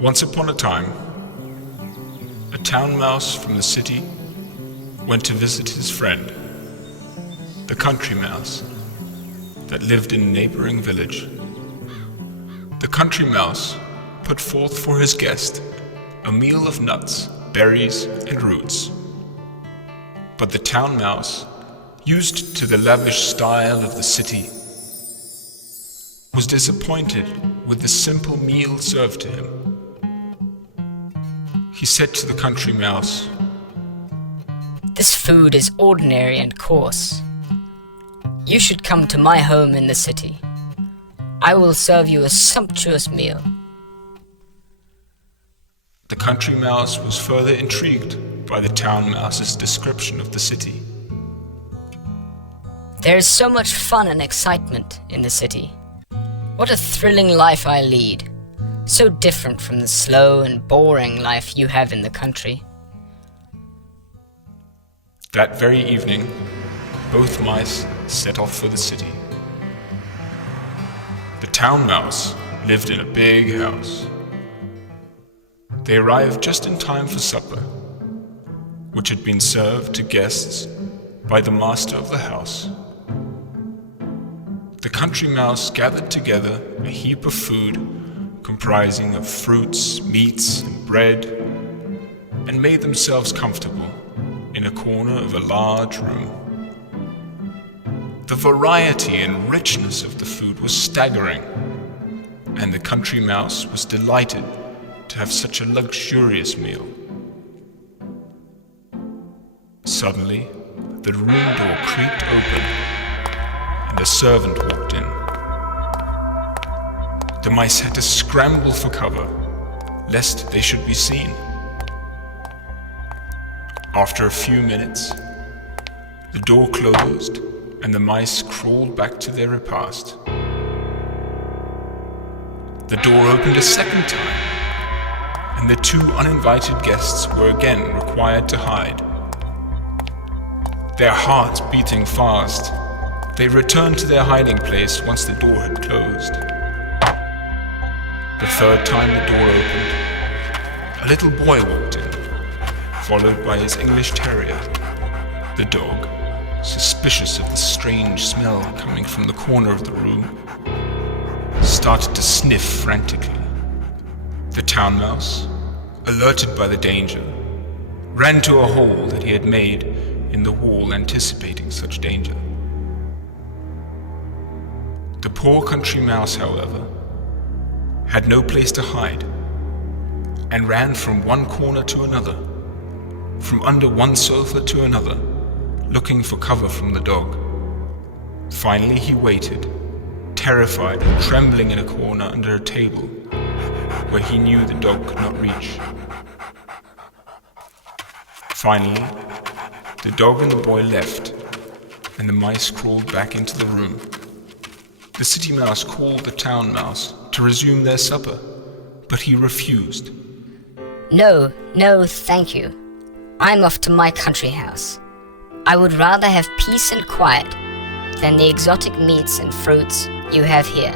Once upon a time, a town mouse from the city went to visit his friend, the country mouse, that lived in a neighboring village. The country mouse put forth for his guest a meal of nuts, berries, and roots. But the town mouse, used to the lavish style of the city, was disappointed with the simple meal served to him. He said to the country mouse, "This food is ordinary and coarse. You should come to my home in the city. I will serve you a sumptuous meal." The country mouse was further intrigued by the town mouse's description of the city. There is so much fun and excitement in the city. What a thrilling life I lead, so different from the slow and boring life you have in the country. That very evening, both mice set off for the city. The town mouse lived in a big house. They arrived just in time for supper, which had been served to guests by the master of the house. The country mouse gathered together a heap of food comprising of fruits, meats, and bread, and made themselves comfortable in a corner of a large room. The variety and richness of the food was staggering, and the country mouse was delighted to have such a luxurious meal. Suddenly, the room door creaked open, and a servant walked in. The mice had to scramble for cover, lest they should be seen. After a few minutes, the door closed, and the mice crawled back to their repast. The door opened a second time, and the two uninvited guests were again required to hide. Their hearts beating fast, they returned to their hiding place once the door had closed. The third time the door opened, a little boy walked in, followed by his English terrier. The dog, suspicious of the strange smell coming from the corner of the room, started to sniff frantically. The town mouse, alerted by the danger, ran to a hole that he had made in the wall anticipating such danger. The poor country mouse, however, had no place to hide, and ran from one corner to another, from under one sofa to another, looking for cover from the dog. Finally he waited, terrified and trembling in a corner under a table where he knew the dog could not reach. Finally, the dog and the boy left, and the mice crawled back into the room. The city mouse called the town mouse to resume their supper, but he refused. No, thank you. I'm off to my country house. I would rather have peace and quiet than the exotic meats and fruits you have here.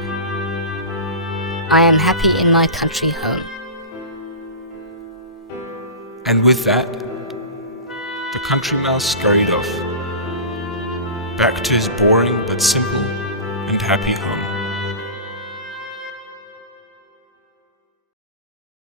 I am happy in my country home. And with that, the country mouse scurried off, back to his boring but simple and happy home.